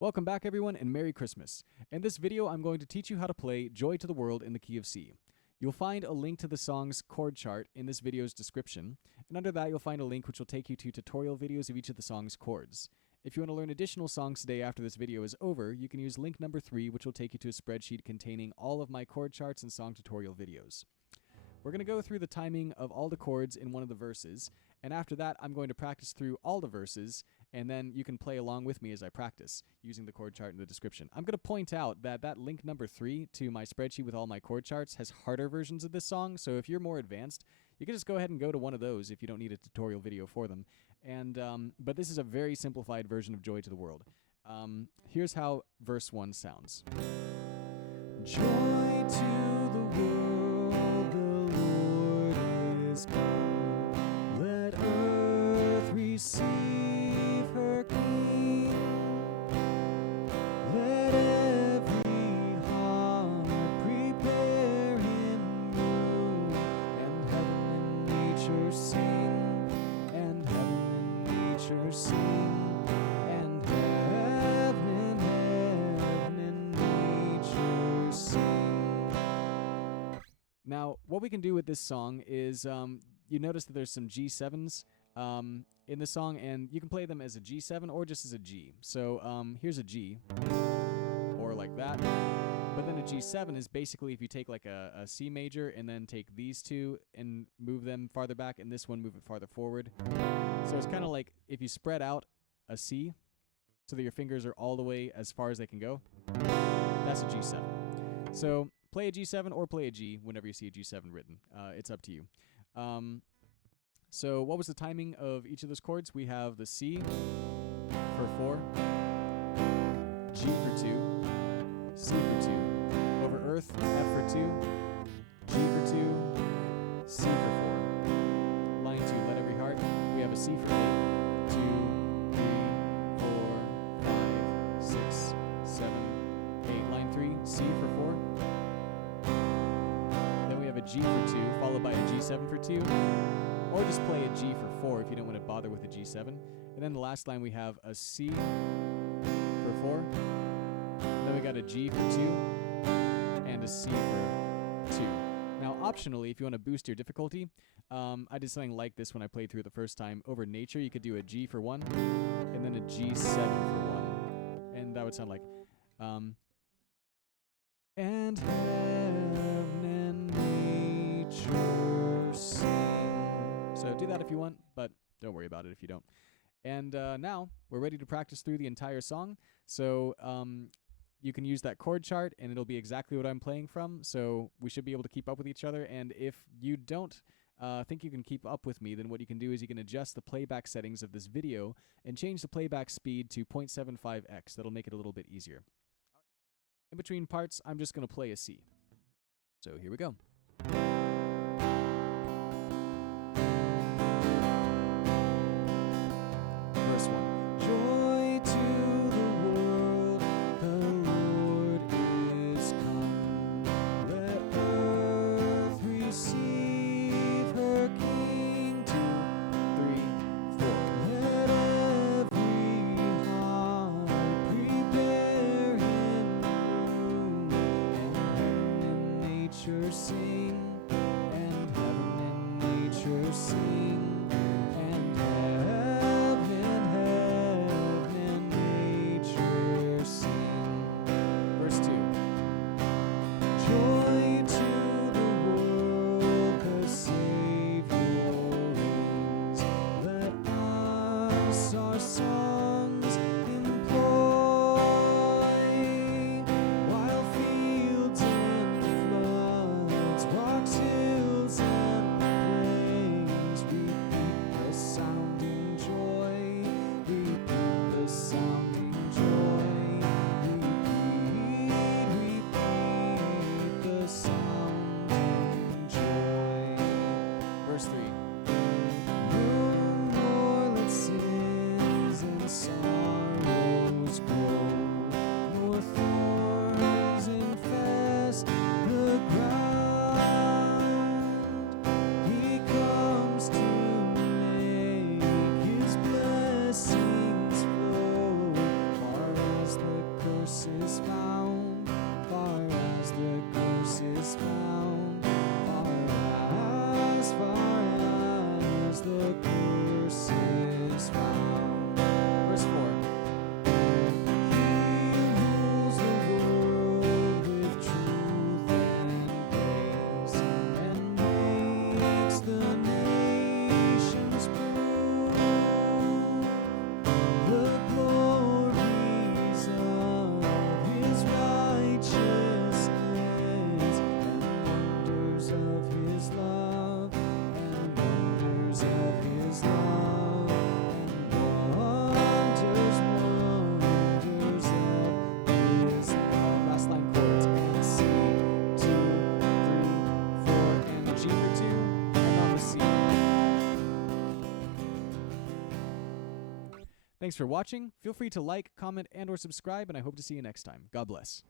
Welcome back everyone and Merry Christmas. In this video I'm going to teach you how to play Joy to the World in the key of C. You'll find a link to the song's chord chart in this video's description, and under that you'll find a link which will take you to tutorial videos of each of the song's chords. If you want to learn additional songs today after this video is over, you can use link number 3, which will take you to a spreadsheet containing all of my chord charts and song tutorial videos. We're going to go through the timing of all the chords in one of the verses, and after that I'm going to practice through all the verses, and then you can play along with me as I practice using the chord chart in the description. I'm going to point out that link number 3 to my spreadsheet with all my chord charts has harder versions of this song, so if you're more advanced, you can just go ahead and go to one of those if you don't need a tutorial video for them. And but this is a very simplified version of Joy to the World. Here's how verse 1 sounds. Joy to the world, the Lord is come. Let earth receive her King. Let every heart prepare him room, and heaven and nature sing, and heaven and nature sing, and heaven and nature sing. Now, what we can do with this song is, you notice that there's some G7s in the song, and you can play them as a G7 or just as a G. So here's a G, or like that. But then a G7 is basically if you take like a C major and then take these two and move them farther back, and this one move it farther forward. So it's kind of like if you spread out a C so that your fingers are all the way as far as they can go. That's a G7. So play a G7 or play a G whenever you see a G7 written. It's up to you. So what was the timing of each of those chords? We have the C for 4, G for 2, C for 2, over earth, F for 2, G for 2, C for 4. Line 2, let every heart. We have a C for 8, 2, 3, 4, 5, 6, 7, 8. Line 3, C for 4. Then we have a G for 2, followed by a G7 for 2. Or just play a G for 4 if you don't want to bother with a G7. And then the last line we have a C for 4. And then we got a G for 2 and a C for 2. Now optionally, if you want to boost your difficulty, I did something like this when I played through it the first time. Over nature, you could do a G for 1 and then a G7 for 1. And that would sound like and heaven and nature sing. So do that if you want, but don't worry about it if you don't. And now we're ready to practice through the entire song. So you can use that chord chart and it'll be exactly what I'm playing from. So we should be able to keep up with each other. And if you don't think you can keep up with me, then what you can do is you can adjust the playback settings of this video and change the playback speed to 0.75x. That'll make it a little bit easier. In between parts, I'm just going to play a C. So here we go. Verse 1. Joy to the world, the Lord is come. Let earth receive her King. 2, 3, 4. Let every heart prepare him room, and heaven and nature sing, and heaven and nature sing, and heaven and nature sing. Verse 2. Joy to the world, the Savior reigns. Let us our songs employ, while fields and floods, rocks, hills, and plains is found, far as the curse is found, far as the curse is found. Verse 4. Thanks for watching. Feel free to like, comment, and/or subscribe, and I hope to see you next time. God bless.